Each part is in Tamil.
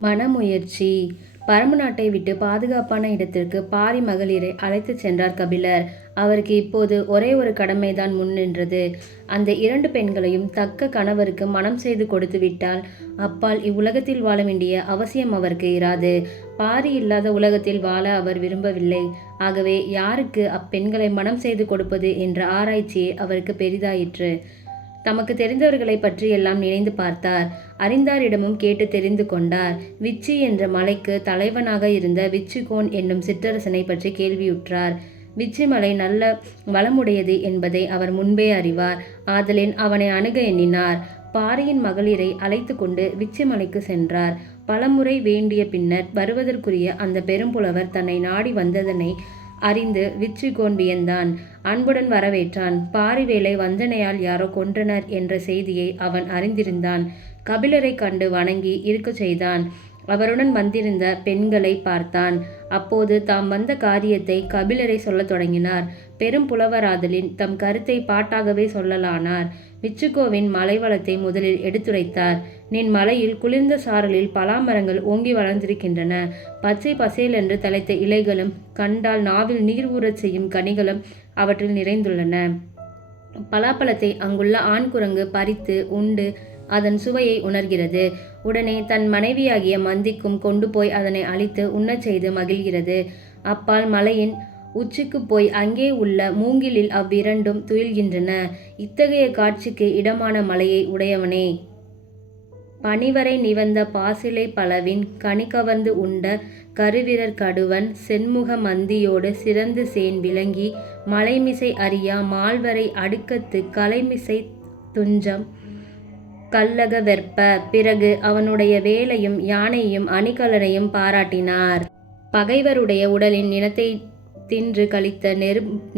மனமுயற்சி. பரம்பு நாட்டை விட்டு பாதுகாப்பான இடத்திற்கு பாரி மகளிரை அழைத்துச் சென்றார் கபிலர். அவருக்கு இப்போது ஒரே ஒரு கடமைதான் முன் நின்றது. அந்த 2 பெண்களையும் தக்க கணவருக்கு மணம் செய்து கொடுத்து விட்டால் அப்பால் இவ்வுலகத்தில் வாழ வேண்டிய அவசியம் அவருக்கு இராது. பாரி இல்லாத உலகத்தில் வாழ அவர் விரும்பவில்லை. ஆகவே யாருக்கு அப்பெண்களை மணம் செய்து கொடுப்பது என்ற ஆராய்ச்சியே அவருக்கு பெரிதாயிற்று. தமக்கு தெரிந்தவர்களை பற்றியெல்லாம் நினைந்து பார்த்தார். அறிந்தாரிடமும் கேட்டு தெரிந்து கொண்டார். விச்சி என்ற மலைக்கு தலைவனாக இருந்த விச்சிகோன் என்னும் சிற்றரசனை பற்றி கேள்வியுற்றார். விச்சி மலை நல்ல வளமுடையது என்பதை அவர் முன்பே அறிவார். ஆதலின் அவனை அணுக எண்ணினார். பாரியின் மகளிரை அழைத்து கொண்டு விச்சி மலைக்கு சென்றார். பலமுறை வேண்டிய பின்னர் வருவதற்குரிய அந்த பெரும்புலவர் தன்னை நாடி வந்ததனை அறிந்து விச்சிகோன் வியந்தான். அன்புடன் வரவேற்றான். பாரிவேலை வஞ்சனையால் யாரோ கொன்றனர் என்ற செய்தியை அவன் அறிந்திருந்தான். கபிலரை கண்டு வணங்கி இருக்கச் செய்தான். அவருடன் வந்திருந்த பெண்களை பார்த்தான். அப்போது தாம் வந்த காரியத்தை கபிலரை சொல்லத் தொடங்கினார். பெரும் புலவராதலின் தம் கருத்தை பாட்டாகவே சொல்லலானார். விச்சுகோவின் மலைவளத்தை முதலில் எடுத்துரைத்தார். நின் மலையில் குளிர்ந்த சாரலில் பலாமரங்கள் ஓங்கி வளர்ந்திருக்கின்றன. பச்சை பசேலென்று தலைத்த இலைகளும் கண்டால் நாவில் நீர் ஊறச் செய்யும் கனிகளும் அவற்றில் நிறைந்துள்ளன. பலாப்பழத்தை அங்குள்ள ஆண் குரங்கு பறித்து உண்டு அதன் சுவையை உணர்கிறது. உடனே தன் மனைவியாகிய மந்திக்கும் கொண்டு போய் அதனை அழித்து உண்ணச் செய்து மகிழ்கிறது. அப்பால் மலையின் உச்சிக்கு போய் அங்கே உள்ள மூங்கிலில் அவ்விரண்டும் துயில்கின்றன. இத்தகைய காட்சிக்கு இடமான மலையை உடையவனே, பனிவரை நிவந்த பாசிலை பலவின் கனிகவர்ந்து உண்ட கருவிரர் கடுவன் சென்முக மந்தியோடு சிறந்து சேன் விளங்கி மலைமிசை அறியா மால்வரை அடுக்கத்து கலைமிசை துஞ்சம் கல்லக வெற்ப. பிறகு அவனுடைய வேலையும் யானையும் அணிகலனையும் பாராட்டினார். பகைவருடைய உடலின் நினத்தை தின்று கழித்த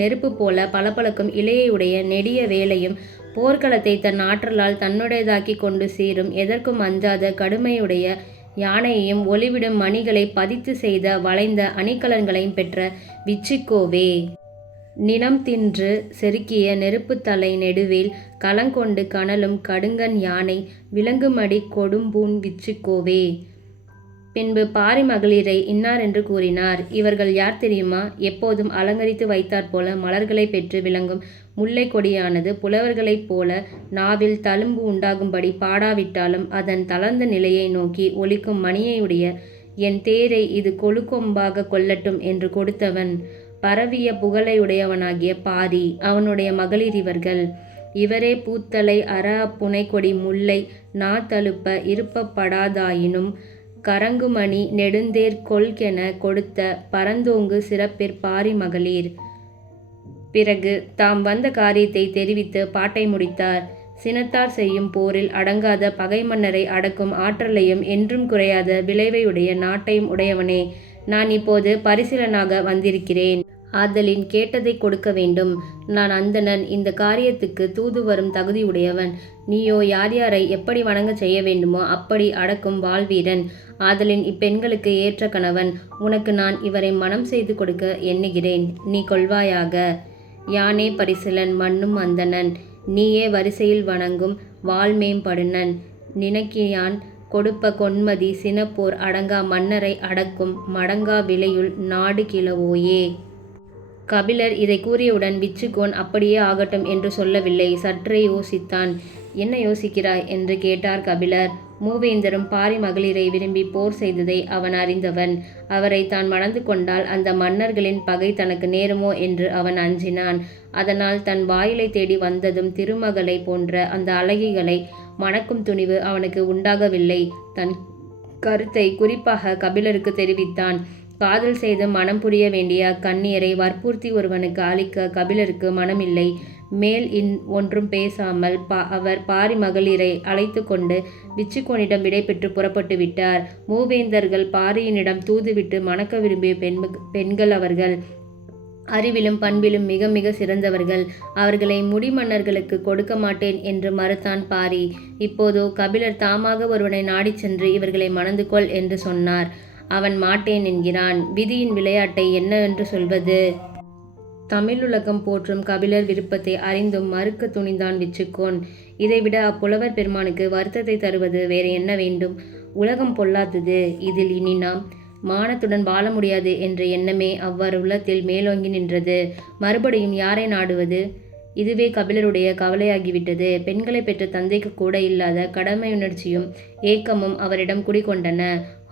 நெருப்பு போல பளபளக்கும் இலையுடைய நெடிய வேலையும் போர்க்களத்தை தன் ஆற்றலால் தன்னுடையதாக்கி கொண்டு சீரும் எதற்கும் அஞ்சாத கடுமையுடைய யானையையும் ஒளிவிடும் மணிகளை பதித்து செய்த வளைந்த அணிகலன்களையும் பெற்ற விச்சிக்கோவே, நினம் தின்று செருக்கிய நெருப்புத்தலை நெடுவேல் களங்கொண்டு கனலும் கடுங்கன் யானை விலங்குமடி கொடும்பூன் விச்சிக்கோவே. பின்பு பாரி மகளிரை இன்னார் என்று கூறினார். இவர்கள் யார் தெரியுமா? எப்போதும் அலங்கரித்து வைத்தாற்போல மலர்களை பெற்று விளங்கும் முல்லை கொடியானது புலவர்களைப் போல நாவில் தழும்பு உண்டாகும்படி பாடாவிட்டாலும் அதன் தளர்ந்த நிலையை நோக்கி ஒலிக்கும் மணியையுடைய என் தேரை இது கொழுக்கொம்பாக கொள்ளட்டும் என்று கொடுத்தவன் பரவிய புகழையுடையவனாகிய பாரி. அவனுடைய மகளிர் இவர்கள். இவரே பூத்தலை அற புனைக்கொடி முல்லை நா தழுப்ப இருப்பப்படாதாயினும் கரங்குமணி நெடுந்தேர் கொள்கென கொடுத்த பரந்தோங்கு சிறப்பிற் பாரி மகளிர். பிறகு தாம் வந்த காரியத்தை தெரிவித்து பாட்டை முடித்தார். சினத்தார் செய்யும் போரில் அடங்காத பகை மன்னரை அடக்கும் ஆற்றலையும் என்றும் குறையாத விளைவையுடைய நாட்டையும் உடையவனே, நான் இப்போது பரிசீலனாக வந்திருக்கிறேன். ஆதலின் கேட்டதை கொடுக்க வேண்டும். நான் அந்தணன், இந்த காரியத்துக்கு தூது வரும் தகுதியுடையவன். நீயோ யார் யாரை எப்படி வணங்க செய்ய வேண்டுமோ அப்படி அடக்கும் வாழ்வீரன். ஆதலின் இப்பெண்களுக்கு ஏற்ற கணவன். உனக்கு நான் இவரை மணம் செய்து கொடுக்க எண்ணுகிறேன். நீ கொள்வாயாக. யானே பரிசிலன் மன்னும் அந்தணன். நீயே வரிசையில் வணங்கும் வாள்மேம்படுனன். நினக்கியான் கொடுப்ப கொன்மதி சினப்போர் அடங்கா மன்னரை அடக்கும் மடங்கா விலையுள் நாடு கிழவோயே. கபிலர் இதை கூறியவுடன் விச்சிகோன் அப்படியே ஆகட்டும் என்று சொல்லவில்லை. சற்றே யோசித்தான். என்ன யோசிக்கிறாய் என்று கேட்டார் கபிலர். மூவேந்தரும் பாரி மகளிரை விரும்பி போர் செய்ததை அவன் அறிந்தவன். அவரை தான் மணந்து கொண்டால் அந்த மன்னர்களின் பகை தனக்கு நேருமோ என்று அவன் அஞ்சினான். அதனால் தன் வாயிலை தேடி வந்ததும் திருமகளை போன்ற அந்த அழகிகளை மணக்கும் துணிவு அவனுக்கு உண்டாகவில்லை. தன் கருத்தை குறிப்பாக கபிலருக்கு தெரிவித்தான். காதல் செய்து மனம் புரிய வேண்டிய அக்கன்னியரை வற்புறுத்தி ஒருவனுக்கு அளிக்க கபிலருக்கு மனமில்லை. மேல் ஒன்றும் பேசாமல் அவர் பாரி மகளிரை அழைத்து கொண்டு விச்சிகோனிடம் விடை பெற்று புறப்பட்டு விட்டார். மூவேந்தர்கள் பாரியினிடம் தூதுவிட்டு மணக்க விரும்பிய பெண்கள் அவர்கள். அறிவிலும் பண்பிலும் மிக மிக சிறந்தவர்கள். அவர்களை முடிமன்னர்களுக்கு கொடுக்க மாட்டேன் என்று மறுத்தான் பாரி. இப்போதோ கபிலர் தாமாக ஒருவனை நாடிச் சென்று இவர்களை மணந்து கொள் என்று சொன்னார். அவன் மாட்டேன் என்கிறான். விதியின் விளையாட்டை என்னவென்று சொல்வது? தமிழுலகம் போற்றும் கபிலர் விருப்பத்தை அறிந்தும் மறுக்க துணிந்தான் விச்சிகோன். இதைவிட அப்புலவர் பெருமானுக்கு வருத்தத்தை தருவது வேறு என்ன வேண்டும்? உலகம் பொல்லாதது, இதில் இனி நாம் மானத்துடன் வாழ முடியாது என்ற எண்ணமே அவ்வாறு உள்ளத்தில் மேலோங்கி நின்றது. மறுபடியும் யாரை நாடுவது? இதுவே கபிலருடைய கவலையாகிவிட்டது. பெண்களை பெற்ற தந்தைக்கு கூட இல்லாத கடமையுணர்ச்சியும் ஏக்கமும் அவரிடம் குடிகொண்டன.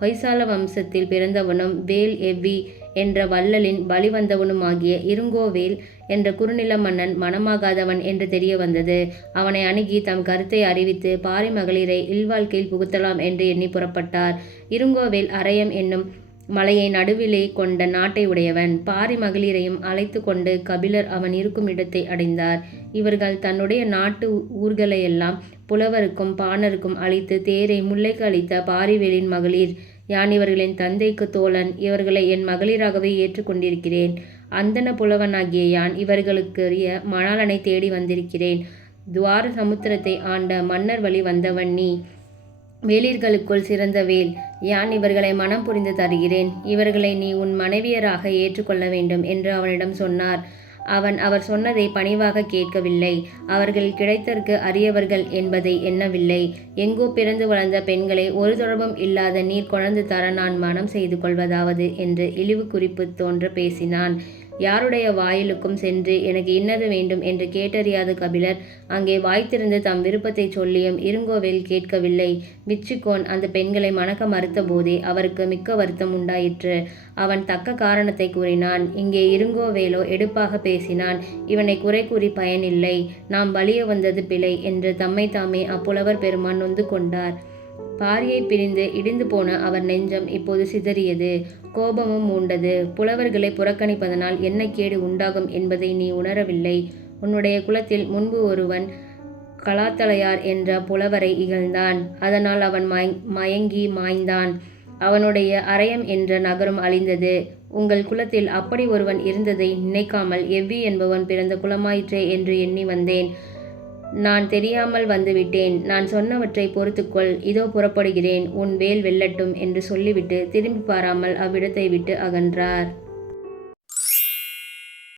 ஹொய்சால வம்சத்தில் பிறந்தவனும் வேல் எவ்வி என்ற வள்ளலின் வழிவந்தவனுமாகிய இருங்கோவேல் என்ற குறுநில மன்னன் மனமாகாதவன் என்று தெரிய வந்தது. அவனை அணுகி தம் கருத்தை அறிவித்து பாரி மகளிரை இல்வாழ்க்கையில் புகுத்தலாம் என்று எண்ணி புறப்பட்டார். இருங்கோவேல் அரையம் என்னும் மலையை நடுவிலே கொண்ட நாட்டை உடையவன். பாரி மகளிரையும் அழைத்து கொண்டு கபிலர் அவன் இருக்கும் இடத்தை அடைந்தார். இவர்கள் தன்னுடைய நாட்டு ஊர்களையெல்லாம் புலவருக்கும் பாணருக்கும் அளித்து தேரை முல்லைக்கு அளித்த பாரிவேலின் மகளிர். யான் இவர்களின் தந்தைக்கு தோழன். இவர்களை என் மகளிராகவே ஏற்றுக்கொண்டிருக்கிறேன். அந்தன புலவனாகிய யான் இவர்களுக்குரிய மணாளனை தேடி வந்திருக்கிறேன். துவார சமுத்திரத்தை ஆண்ட மன்னர் வழி வந்தவன் நீ. வேளிர்களுக்குள் சிறந்த வேல். யான் இவர்களை மனம் புரிந்து தருகிறேன். இவர்களை நீ உன் மனைவியராக ஏற்றுக்கொள்ள வேண்டும் என்று அவனிடம் சொன்னார். அவர் சொன்னதை பணிவாக கேட்கவில்லை. அவர்கள் கிடைத்தற்கு அரியவர்கள் என்பதை எண்ணவில்லை. எங்கோ பிறந்து வளர்ந்த பெண்களை ஒரு தொடர்பும் இல்லாத நீர் கொணர்ந்து தர நான் மனம் செய்து கொள்வதாவது என்று இழிவு குறிப்பு தோன்ற பேசினான். யாருடைய வாயிலுக்கும் சென்று எனக்கு இன்னது வேண்டும் என்று கேட்டறியாத கபிலர் அங்கே வாய்த்திருந்து தம் விருப்பத்தை சொல்லியும் இருங்கோவேல் கேட்கவில்லை. விச்சுக்கோன் அந்த பெண்களை மணக்க மறுத்த போதே அவருக்கு மிக்க வருத்தம் உண்டாயிற்று. அவன் தக்க காரணத்தை கூறினான். இங்கே இருங்கோவேலோ எடுப்பாக பேசினான். இவனை குறை கூறி பயனில்லை. நாம் வலிய வந்தது பிழை என்று தம்மை தாமே அப்புலவர் பெருமான் நொந்து கொண்டார். பாரியை பிரிந்து இடிந்து போன அவர் நெஞ்சம் இப்போது சிதறியது. கோபமும் மூண்டது. புலவர்களை புறக்கணிப்பதனால் என்ன கேடு உண்டாகும் என்பதை நீ உணரவில்லை. உன்னுடைய குலத்தில் முன்பு ஒருவன் கலாத்தலையார் என்ற புலவரை இகழ்ந்தான். அதனால் அவன் மயங்கி மாய்ந்தான். அவனுடைய அரையம் என்ற நகரம் அழிந்தது. உங்கள் குலத்தில் அப்படி ஒருவன் இருந்ததை நினைக்காமல் எவ்வி என்பவன் பிறந்த குலமாயிற்றே என்று எண்ணி வந்தேன். நான் தெரியாமல் வந்துவிட்டேன். நான் சொன்னவற்றை பொறுத்துக்கொள். இதோ புறப்படுகிறேன். உன் வேல் வெல்லட்டும் என்று சொல்லிவிட்டு திரும்பி பாராமல் அவ்விடத்தை விட்டு அகன்றார்.